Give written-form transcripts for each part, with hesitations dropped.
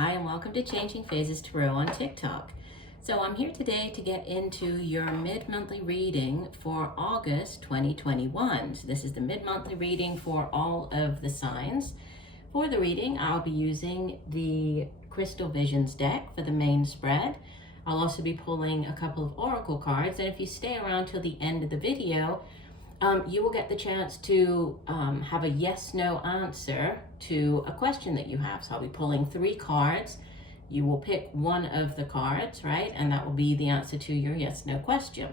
Hi, and welcome to Changing Phases Tarot on TikTok. So I'm here today to get into your mid-monthly reading for August 2021. So this is the mid-monthly reading for all of the signs. For the reading, I'll be using the Crystal Visions deck for the main spread. I'll also be pulling a couple of oracle cards, and if you stay around till the end of the video, you will get the chance to have a yes/no answer to a question that you have. So I'll be pulling 3 cards. You will pick one of the cards, right? And that will be the answer to your yes/no question.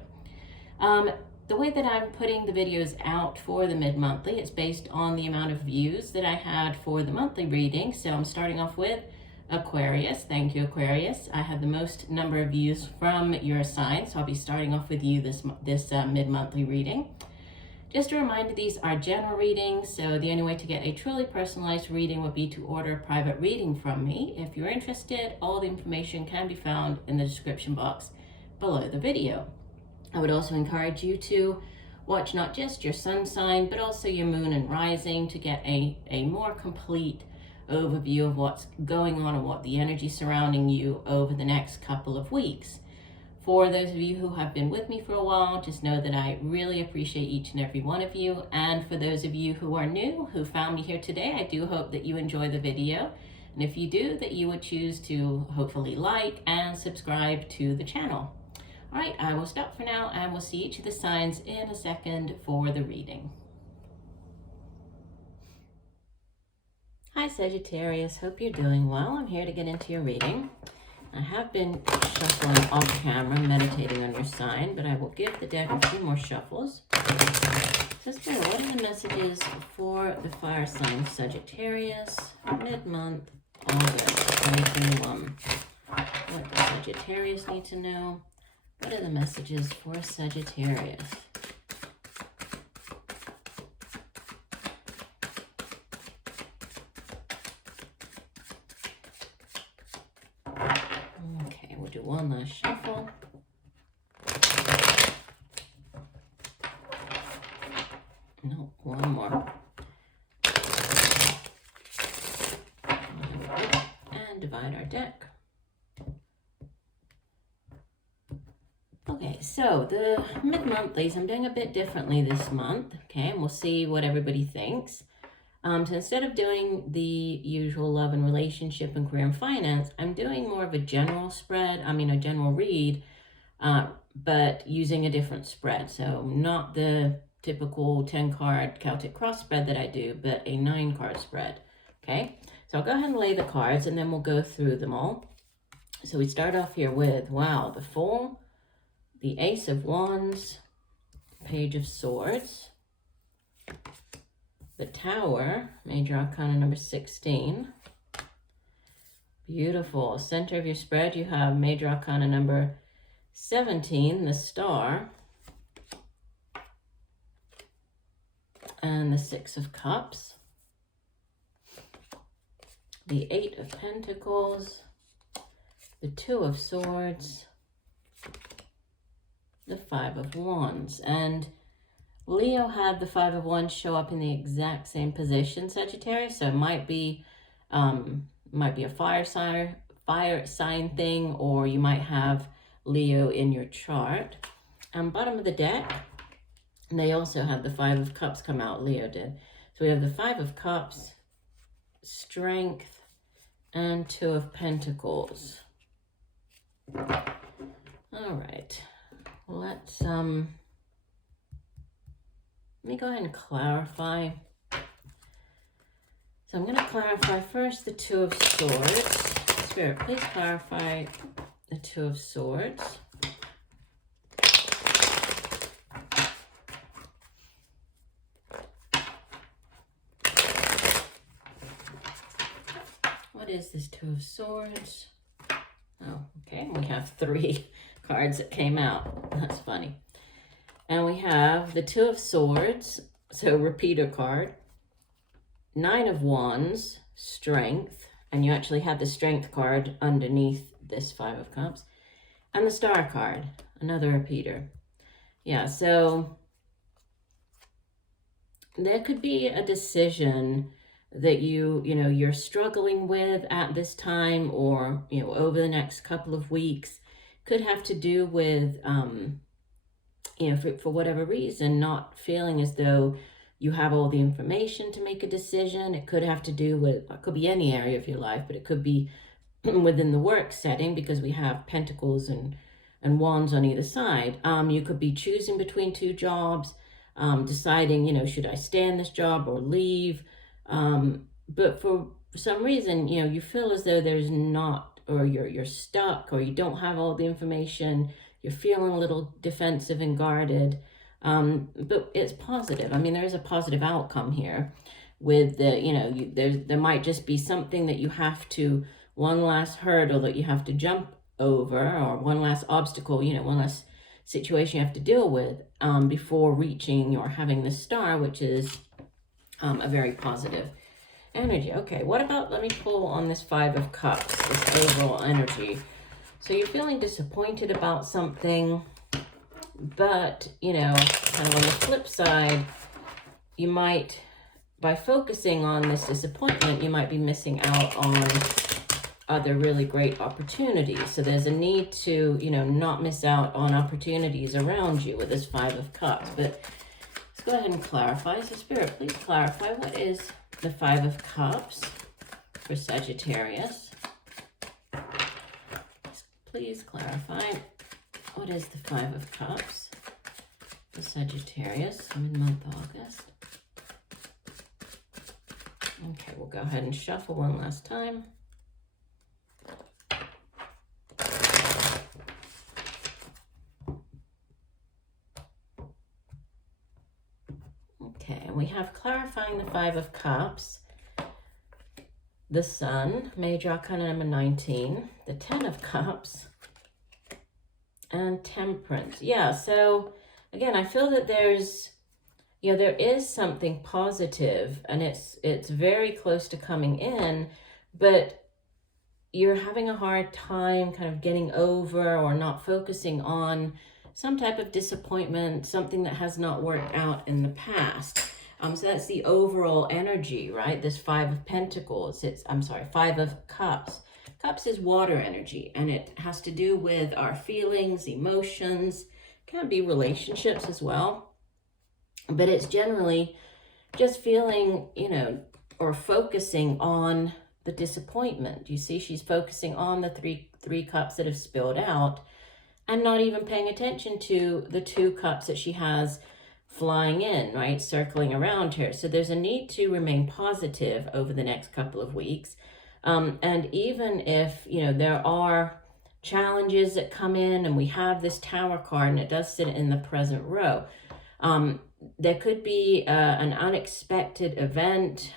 The way that I'm putting the videos out for the mid-monthly, it's based on the amount of views that I had for the monthly reading. So I'm starting off with Aquarius. Thank you, Aquarius. I had the most number of views from your sign, so I'll be starting off with you this mid-monthly reading. Just a reminder, these are general readings, so the only way to get a truly personalized reading would be to order a private reading from me. If you're interested, all the information can be found in the description box below the video. I would also encourage you to watch not just your sun sign, but also your moon and rising to get a more complete overview of what's going on and what the energy surrounding you over the next couple of weeks. For those of you who have been with me for a while, just know that I really appreciate each and every one of you. And for those of you who are new, who found me here today, I do hope that you enjoy the video. And if you do, that you would choose to hopefully like and subscribe to the channel. All right, I will stop for now and we'll see each of the signs in a second for the reading. Hi Sagittarius, hope you're doing well. I'm here to get into your reading. I have been shuffling off camera, meditating on your sign, but I will give the deck a few more shuffles. So what are the messages for the fire sign Sagittarius, mid-month, August 2021? What does Sagittarius need to know? What are the messages for Sagittarius? We'll do one last shuffle. No, one more. And divide our deck. Okay, so the mid-monthlies, I'm doing a bit differently this month, okay, and we'll see what everybody thinks. So instead of doing the usual love and relationship and career and finance, I'm doing more of a general spread, a general read, but using a different spread. So not the typical 10-card Celtic cross spread that I do, but a 9-card spread, okay? So I'll go ahead and lay the cards and then we'll go through them all. So we start off here with, wow, the Fool, the Ace of Wands, Page of Swords, the Tower, Major Arcana number 16. Beautiful. Center of your spread, you have Major Arcana number 17, the Star. And the 6 of Cups. The 8 of Pentacles. The 2 of Swords. The 5 of Wands. And Leo had the 5 of Wands show up in the exact same position, Sagittarius, so it might be a fire sign thing, or you might have Leo in your chart. Bottom of the deck, they also had the 5 of Cups come out, Leo did. So we have the 5 of Cups, Strength, and 2 of Pentacles. All right, let's let me go ahead and clarify. So I'm going to clarify first the 2 of Swords. Spirit, please clarify the 2 of Swords. What is this 2 of Swords? Oh, okay. We have 3 cards that came out. That's funny. And we have the 2 of Swords, so repeater card, 9 of Wands, Strength, and you actually had the Strength card underneath this 5 of Cups, and the Star card, another repeater. Yeah, so there could be a decision that you're struggling with at this time, or, over the next couple of weeks. Could have to do with, for whatever reason, not feeling as though you have all the information to make a decision. It could have to do with, it could be any area of your life, but it could be within the work setting, because we have pentacles and wands on either side. You could be choosing between two jobs, deciding, should I stay in this job or leave? But for some reason, you feel as though there's not, or you're stuck, or you don't have all the information. You're feeling a little defensive and guarded. But it's positive. I mean, there is a positive outcome here with the, there might just be something that you have to, one last hurdle that you have to jump over, or one last obstacle, one last situation you have to deal with, before reaching or having the star, which is a very positive energy. Okay, what about, let me pull on this Five of Cups, this overall energy. So you're feeling disappointed about something, but, kind of on the flip side, you might, by focusing on this disappointment, you might be missing out on other really great opportunities. So there's a need to, not miss out on opportunities around you with this Five of Cups. But let's go ahead and clarify. So Spirit, please clarify, what is the Five of Cups for Sagittarius? Please clarify, what is the Five of Cups for Sagittarius mid-month August? Okay, we'll go ahead and shuffle one last time. Okay, and we have clarifying the Five of Cups, the Sun, Major Arcana number 19, the Ten of Cups, and Temperance. Yeah, so again, I feel that there's, there is something positive, and it's very close to coming in, but you're having a hard time kind of getting over or not focusing on some type of disappointment, something that has not worked out in the past. So that's the overall energy, right? This Five of Pentacles, Five of Cups. Cups is water energy, and it has to do with our feelings, emotions, can be relationships as well. But it's generally just feeling, or focusing on the disappointment. You see, she's focusing on the three cups that have spilled out, and not even paying attention to the two cups that she has flying in, right, circling around her. So there's a need to remain positive over the next couple of weeks. And even if, there are challenges that come in, and we have this Tower card, and it does sit in the present row, there could be an unexpected event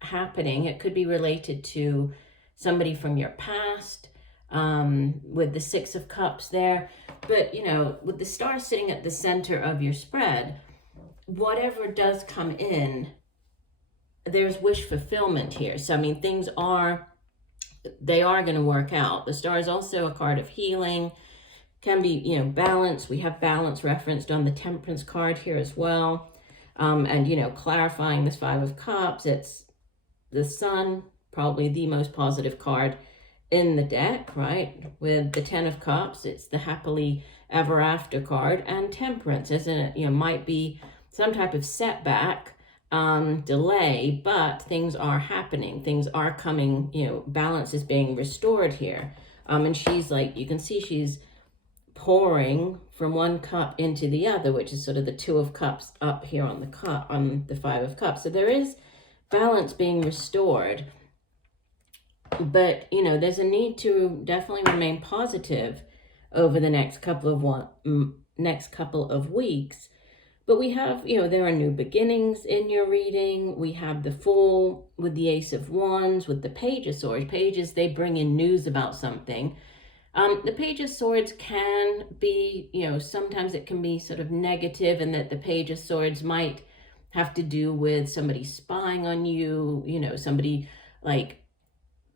happening. It could be related to somebody from your past, with the Six of Cups there. But, with the star sitting at the center of your spread, whatever does come in, there's wish fulfillment here. So, I mean, things are going to work out. The star is also a card of healing, can be, balance. We have balance referenced on the Temperance card here as well. And, clarifying this Five of Cups, it's the Sun, probably the most positive card in the deck, right? With the Ten of Cups, it's the happily ever after card, and Temperance, isn't it? Might be some type of setback, delay, but things are happening. Things are coming, balance is being restored here. And she's like, you can see she's pouring from one cup into the other, which is sort of the Two of Cups up here on the cup, on the Five of Cups. So there is balance being restored. But, there's a need to definitely remain positive over the next couple of weeks. But we have, there are new beginnings in your reading. We have the Fool with the Ace of Wands, with the Page of Swords. Pages, they bring in news about something. The Page of Swords can be, sometimes it can be sort of negative, and that the Page of Swords might have to do with somebody spying on you, somebody like.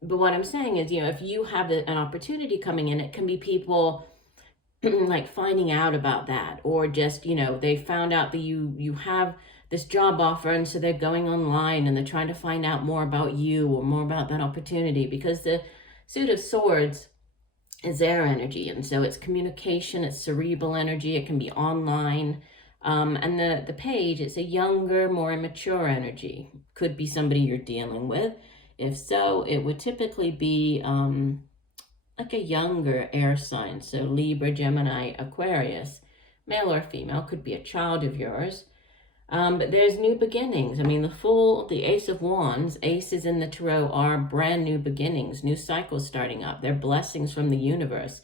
But what I'm saying is, if you have an opportunity coming in, it can be people like finding out about that, or just, they found out that you have this job offer, and so they're going online and they're trying to find out more about you or more about that opportunity, because the Suit of Swords is air energy, and so it's communication, it's cerebral energy, it can be online. And the Page, it's a younger, more immature energy. Could be somebody you're dealing with. If so, it would typically be like a younger air sign. So Libra, Gemini, Aquarius, male or female, could be a child of yours. But there's new beginnings. I mean, the Ace of Wands, aces in the Tarot are brand new beginnings, new cycles starting up. They're blessings from the universe.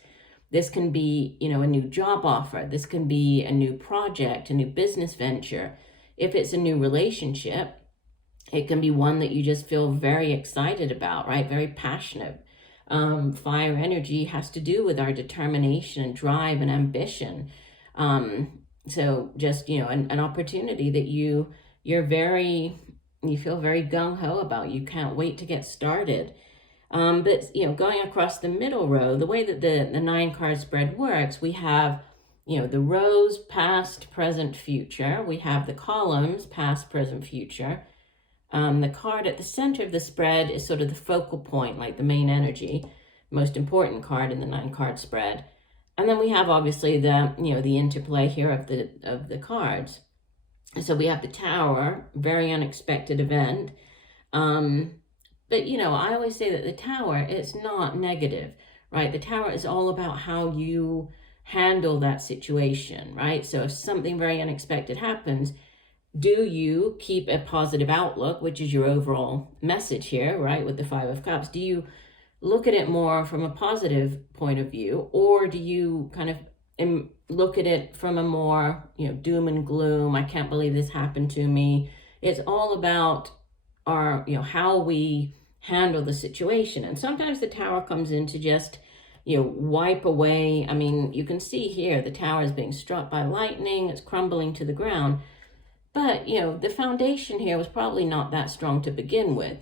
This can be, a new job offer. This can be a new project, a new business venture. If it's a new relationship, it can be one that you just feel very excited about, right? Very passionate. Fire energy has to do with our determination and drive and ambition. So just, an opportunity that you feel very gung-ho about. You can't wait to get started. But, going across the middle row, the way that the 9-card spread works, we have, the rows, past, present, future. We have the columns, past, present, future. The card at the center of the spread is sort of the focal point, like the main energy, most important card in the 9-card spread. And then we have obviously the interplay here of the cards. So we have the Tower, very unexpected event. But, I always say that the Tower, it's not negative, right? The Tower is all about how you handle that situation, right? So if something very unexpected happens, do you keep a positive outlook, which is your overall message here, right? With the 5 of Cups, do you look at it more from a positive point of view, or do you kind of look at it from a more, doom and gloom, I can't believe this happened to me? It's all about how we handle the situation. And sometimes the Tower comes in to just, wipe away. I mean, you can see here, the Tower is being struck by lightning, it's crumbling to the ground. But, the foundation here was probably not that strong to begin with.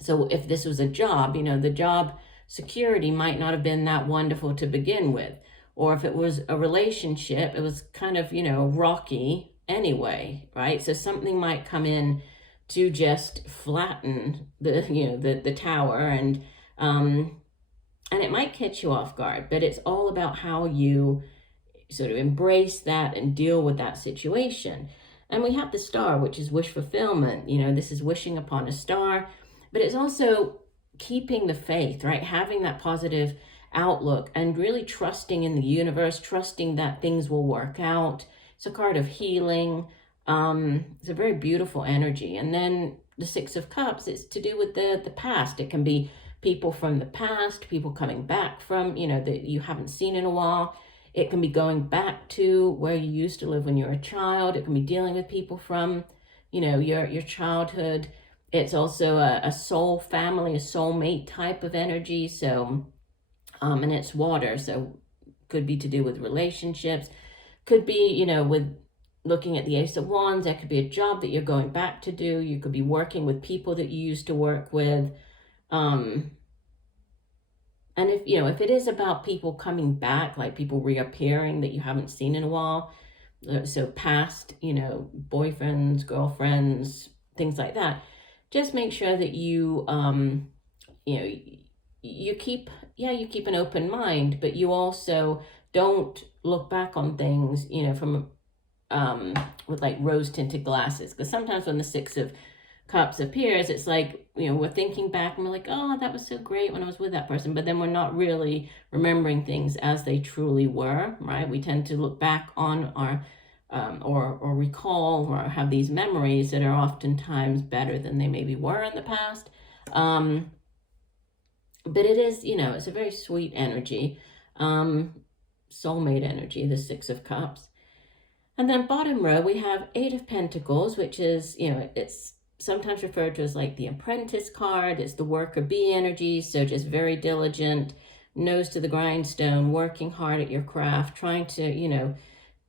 So if this was a job, the job security might not have been that wonderful to begin with. Or if it was a relationship, it was kind of, rocky anyway, right? So something might come in to just flatten the Tower, and it might catch you off guard, but it's all about how you sort of embrace that and deal with that situation. And we have the Star, which is wish fulfillment. This is wishing upon a star, but it's also keeping the faith, right? Having that positive outlook and really trusting in the universe, trusting that things will work out. It's a card of healing. It's a very beautiful energy. And then the 6 of Cups, it's to do with the past. It can be people from the past, people coming back from, that you haven't seen in a while. It can be going back to where you used to live when you were a child. It can be dealing with people from, your childhood. It's also a soul family, a soulmate type of energy. So, and it's water. So could be to do with relationships. Could be, with looking at the Ace of Wands, that could be a job that you're going back to do. You could be working with people that you used to work with. And if it is about people coming back, like people reappearing that you haven't seen in a while, so past, boyfriends, girlfriends, things like that, just make sure that you, you keep an open mind, but you also don't look back on things, from with like rose tinted glasses. Because sometimes when the 6 of Cups appears, it's like, we're thinking back and we're like, oh, that was so great when I was with that person. But then we're not really remembering things as they truly were, right? We tend to look back on our, or recall or have these memories that are oftentimes better than they maybe were in the past. But it is, it's a very sweet energy, soulmate energy, the 6 of Cups. And then bottom row, we have 8 of Pentacles, which is, it's sometimes referred to as like the Apprentice card. It's the worker bee energy. So just very diligent, nose to the grindstone, working hard at your craft, trying to,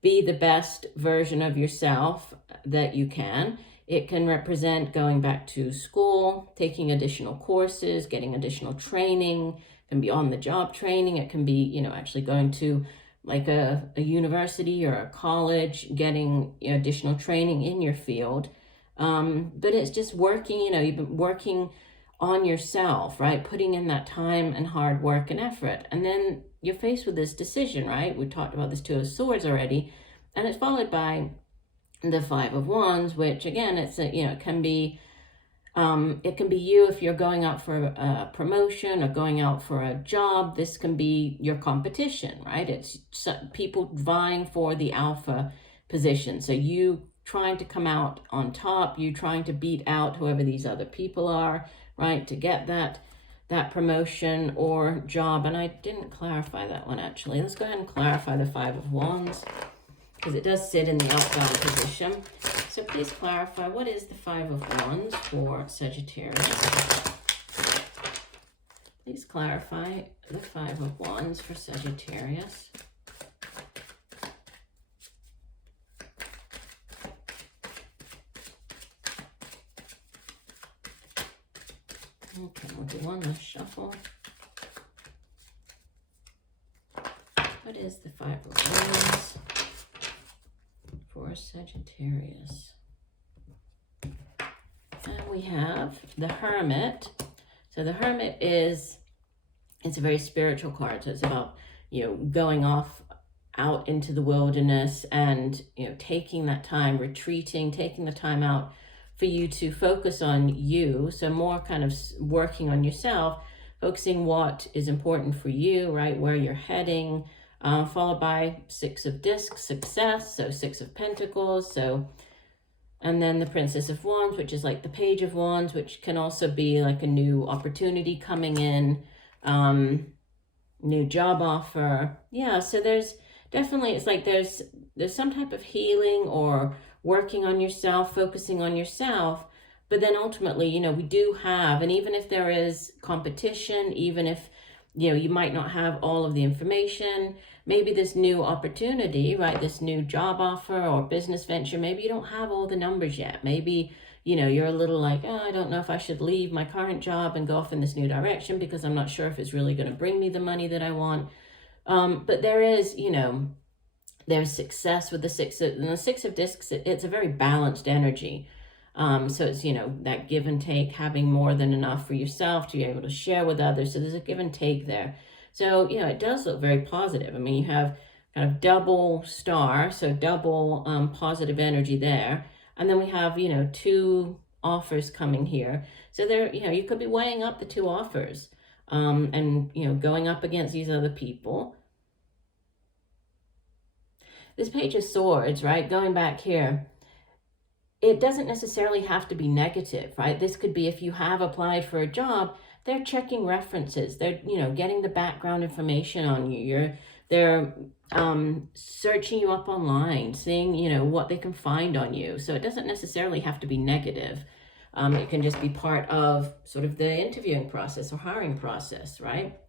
be the best version of yourself that you can. It can represent going back to school, taking additional courses, getting additional training. It can be on the job training. It can be, actually going to like a university or a college, getting additional training in your field. But it's just working, you've been working on yourself, right? Putting in that time and hard work and effort. And then you're faced with this decision, right? We talked about this Two of Swords already, and it's followed by the Five of Wands, which again, it's it can be you if you're going out for a promotion or going out for a job. This can be your competition, right? It's people vying for the alpha position. So you trying to come out on top, you trying to beat out whoever these other people are, right? To get that promotion or job. And I didn't clarify that one actually. Let's go ahead and clarify the Five of Wands, because it does sit in the outbound position. So please clarify, what is the Five of Wands for Sagittarius? Please clarify the Five of Wands for Sagittarius. Okay, we'll do one last shuffle. What is the Five of Wands for Sagittarius? And we have the Hermit. So the Hermit it's a very spiritual card. So it's about, going off out into the wilderness and, taking that time, retreating, taking the time out for you to focus on you. So more kind of working on yourself, focusing what is important for you, right? Where you're heading, followed by Six of Discs, success. So Six of Pentacles. And then the Princess of Wands, which is like the Page of Wands, which can also be like a new opportunity coming in, new job offer. Yeah, so there's definitely, it's like there's some type of healing or working on yourself, focusing on yourself. But then ultimately, we do have, and even if there is competition, even if, you might not have all of the information, maybe this new opportunity, right, this new job offer or business venture, maybe you don't have all the numbers yet. Maybe, you're a little like, oh, I don't know if I should leave my current job and go off in this new direction because I'm not sure if it's really going to bring me the money that I want. But there is, there's success with the Six of Discs. It's a very balanced energy. So it's, that give and take, having more than enough for yourself to be able to share with others. So there's a give and take there. So, it does look very positive. I mean, you have kind of double star, so double positive energy there. And then we have, two offers coming here. So there, you could be weighing up the two offers and, going up against these other people. This Page of Swords, right, going back here, it doesn't necessarily have to be negative, right? This could be if you have applied for a job, they're checking references. They're, getting the background information on you. They're searching you up online, seeing, what they can find on you. So it doesn't necessarily have to be negative. It can just be part of sort of the interviewing process or hiring process, right?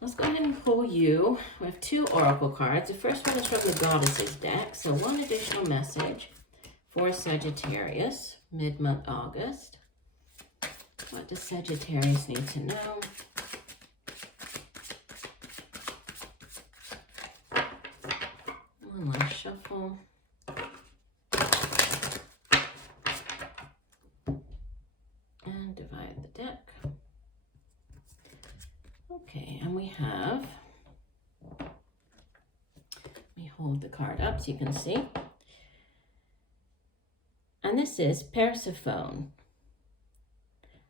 Let's go ahead and pull you. We have two oracle cards. The first one is from the Goddesses deck. So one additional message for Sagittarius, mid-month August. What does Sagittarius need to know? One last shuffle. And divide the deck. Okay, and we have, let me hold the card up so you can see. And this is Persephone.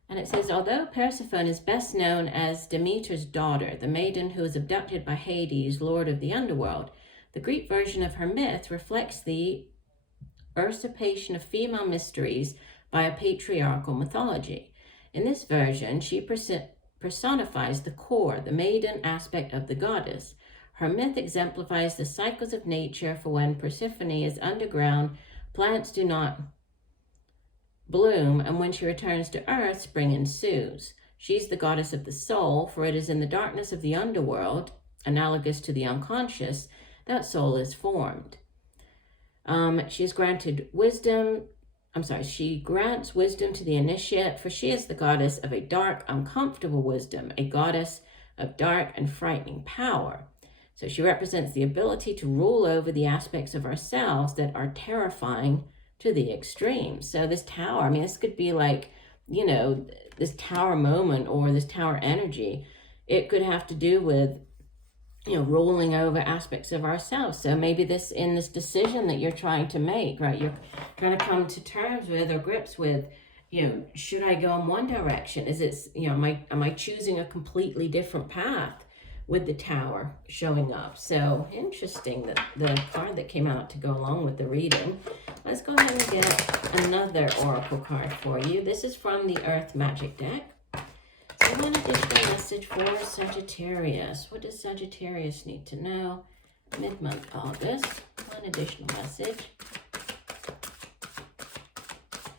And it says, although Persephone is best known as Demeter's daughter, the maiden who was abducted by Hades, lord of the underworld, the Greek version of her myth reflects the usurpation of female mysteries by a patriarchal mythology. In this version, she personifies the core, the maiden aspect of the goddess. Her myth exemplifies the cycles of nature, for when Persephone is underground, plants do not bloom, and when she returns to earth, spring ensues. She's the goddess of the soul, for it is in the darkness of the underworld, analogous to the unconscious, that soul is formed. She grants wisdom to the initiate, for she is the goddess of a dark, uncomfortable wisdom, a goddess of dark and frightening power. So she represents the ability to rule over the aspects of ourselves that are terrifying to the extreme. So this tower, I mean, this could be like, you know, this tower moment or this tower energy. It could have to do with, you know, ruling over aspects of ourselves. So maybe this, in this decision that you're trying to make, right, you're trying to come to terms with or grips with, you know, should I go in one direction? Is it, you know, am I choosing a completely different path with the tower showing up? So interesting that the card that came out to go along with the reading. Let's go ahead and get another oracle card for you. This is from the Earth Magic deck. So one additional message for Sagittarius. What does Sagittarius need to know? Mid-month August. One additional message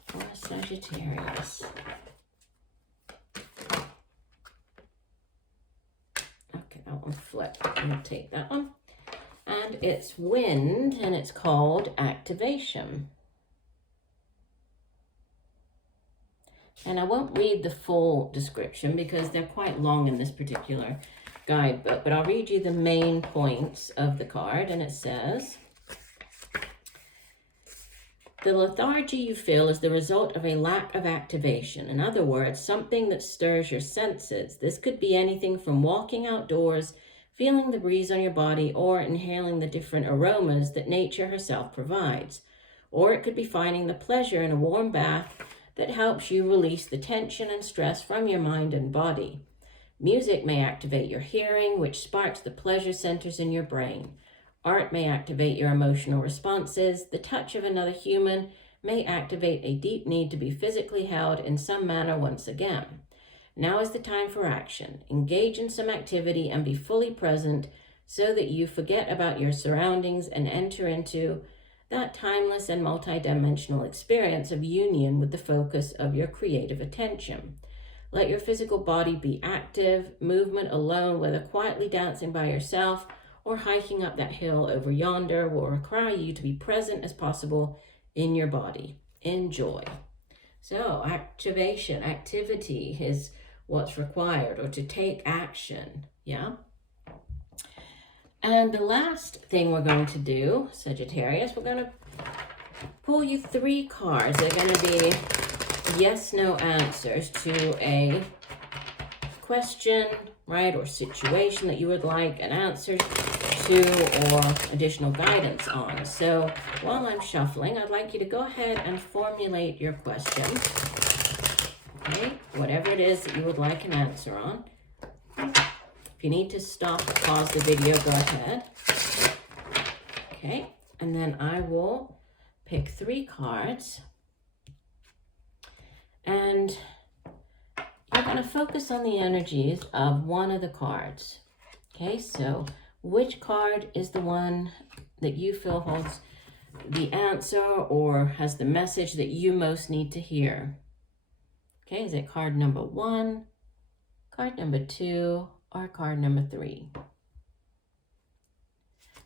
for Sagittarius. Okay, that one flipped. I'm going to take that one. And it's wind, and it's called activation. And I won't read the full description because they're quite long in this particular guidebook, but I'll read you the main points of the card, and it says, the lethargy you feel is the result of a lack of activation. In other words, something that stirs your senses. This could be anything from walking outdoors, feeling the breeze on your body, or inhaling the different aromas that nature herself provides. Or it could be finding the pleasure in a warm bath that helps you release the tension and stress from your mind and body. Music may activate your hearing, which sparks the pleasure centers in your brain. Art may activate your emotional responses. The touch of another human may activate a deep need to be physically held in some manner once again. Now is the time for action. Engage in some activity and be fully present so that you forget about your surroundings and enter into that timeless and multidimensional experience of union with the focus of your creative attention. Let your physical body be active. Movement alone, whether quietly dancing by yourself or hiking up that hill over yonder, will require you to be present as possible in your body. Enjoy. So activation, activity is what's required, or to take action, yeah? And the last thing we're going to do, Sagittarius, we're going to pull you 3 cards. They're going to be yes/no answers to a question, right, or situation that you would like an answer to or additional guidance on. So while I'm shuffling, I'd like you to go ahead and formulate your question. Okay, whatever it is that you would like an answer on. If you need to stop or pause the video, go ahead. Okay, and then I will pick 3 cards. And you're going to focus on the energies of one of the cards. Okay, so which card is the one that you feel holds the answer or has the message that you most need to hear? Okay, is it card number 1, card number 2, or card number 3?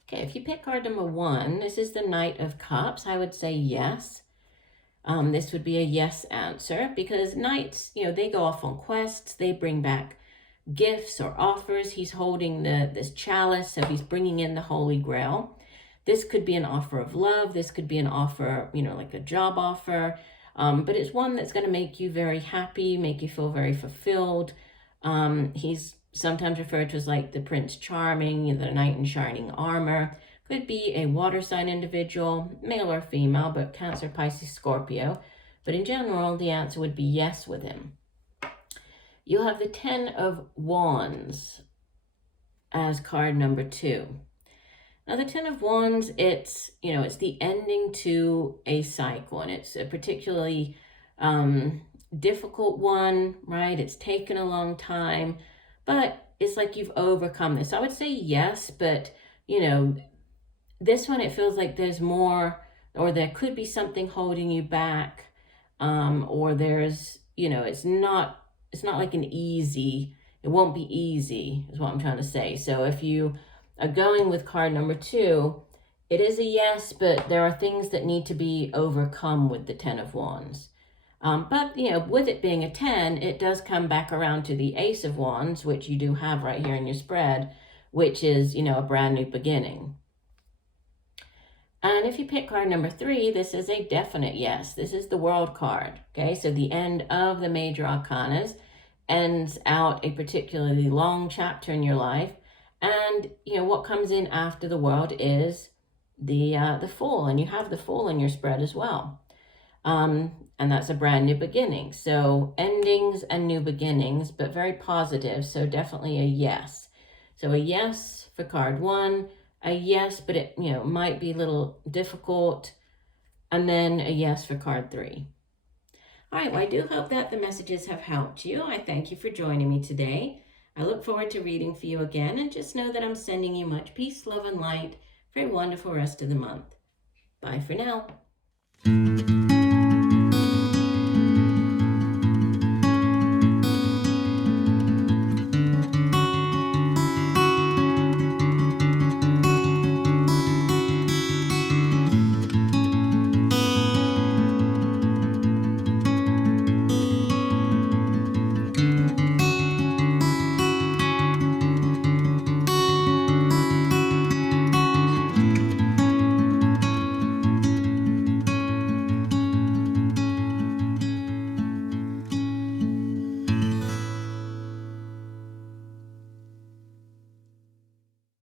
Okay, if you pick card number 1, this is the Knight of Cups. I would say yes. This would be a yes answer because knights, you know, they go off on quests. They bring back gifts or offers. He's holding this chalice, so he's bringing in the Holy Grail. This could be an offer of love. This could be an offer, you know, like a job offer. But it's one that's going to make you very happy, make you feel very fulfilled. He's sometimes referred to as like the Prince Charming, you know, the knight in shining armor. Could be a water sign individual, male or female, but Cancer, Pisces, Scorpio. But in general, the answer would be yes with him. You have the 10 of Wands as card number 2. Now, the 10 of Wands, it's, you know, it's the ending to a cycle, and it's a particularly difficult one, right? It's taken a long time, but it's like you've overcome this. I would say yes, but, you know, this one, it feels like there's more, or there could be something holding you back, or there's, you know, it's not like an easy, it won't be easy is what I'm trying to say. So if you are going with card number 2, it is a yes, but there are things that need to be overcome with the 10 of Wands. But, you know, with it being a 10, it does come back around to the Ace of Wands, which you do have right here in your spread, which is, a brand new beginning. And if you pick card number 3, this is a definite yes. This is the World card, okay? So the end of the major arcanas ends out a particularly long chapter in your life. And, what comes in after the World is the Fool, and you have the Fool in your spread as well. And that's a brand new beginning. So endings and new beginnings, but very positive. So definitely a yes. So a yes for card 1, a yes, but it, might be a little difficult. And then a yes for card 3. All right, well, I do hope that the messages have helped you. I thank you for joining me today. I look forward to reading for you again, and just know that I'm sending you much peace, love, and light for a wonderful rest of the month. Bye for now.